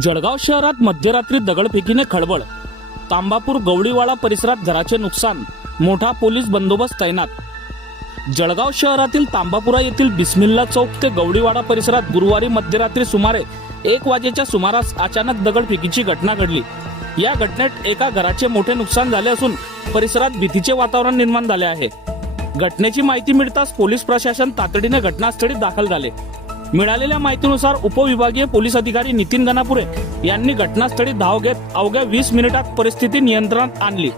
जळगाव शहरात मध्यरात्री दगडफेकीने खळबळ. तांबापूर गवळीवाडा परिसरात घराचे नुकसान, मोठा पोलीस बंदोबस्त तैनात. जळगाव शहरातील तांबापुरा येथील बिस्मिल्ला चौक ते गवळीवाडा परिसरात गुरुवारी मध्यरात्री सुमारे 1 वाजेच्या सुमारास अचानक दगडफेकीची घटना घडली. या घटनेत एका घराचे मोठे नुकसान झाले असून परिसरात भीतीचे वातावरण निर्माण झाले आहे. घटनेची माहिती मिळताच पोलीस प्रशासन तातडीने घटनास्थळी दाखल झाले. मिळालेल्या माहितीनुसार उपविभागीय पोलीस अधिकारी नितीन गणापुरे यांनी घटनास्थळी धाव घेत अवघ्या 20 मिनिटात परिस्थिती नियंत्रणात आणली.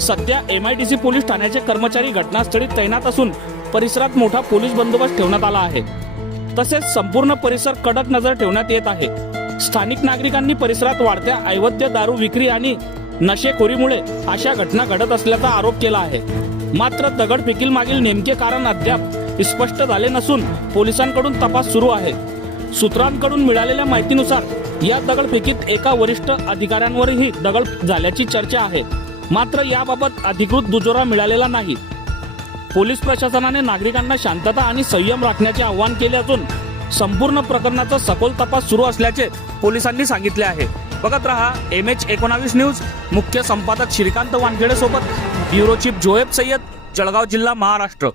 सध्या MIDC पोलीस ठाण्याचे कर्मचारी घटनास्थळी तैनात असून परिसरात मोठा पोलीस बंदोबस्त ठेवण्यात आला आहे. तसेच संपूर्ण परिसर कडक नजर ठेवण्यात येत आहे. स्थानिक नागरिकांनी परिसरात वाढत्या अवैध दारू विक्री आणि नशेखोरीमुळे अशा घटना घडत असल्याचा आरोप केला आहे. मात्र दगडफेकील मागील नेमके कारण अद्याप स्पष्ट झाले नसून पोलिसांकडून तपास सुरू आहे. सूत्रांकडून मिळालेल्या माहितीनुसार या दगडफेकीत एका वरिष्ठ अधिकाऱ्यांवरही दगड झाल्याची चर्चा आहे. मात्र याबाबत अधिकृत दुजोरा मिळालेला नाही. पोलीस प्रशासनाने नागरिकांना शांतता आणि संयम राखण्याचे आवाहन केले असून संपूर्ण प्रकरणाचा सखोल तपास सुरू असल्याचे पोलिसांनी सांगितले आहे. बघत रहा MH19 न्यूज. मुख्य संपादक श्रीकांत वानखेडे सोबत ब्युरो चीफ जोएब सय्यद, जळगाव जिल्हा, महाराष्ट्र.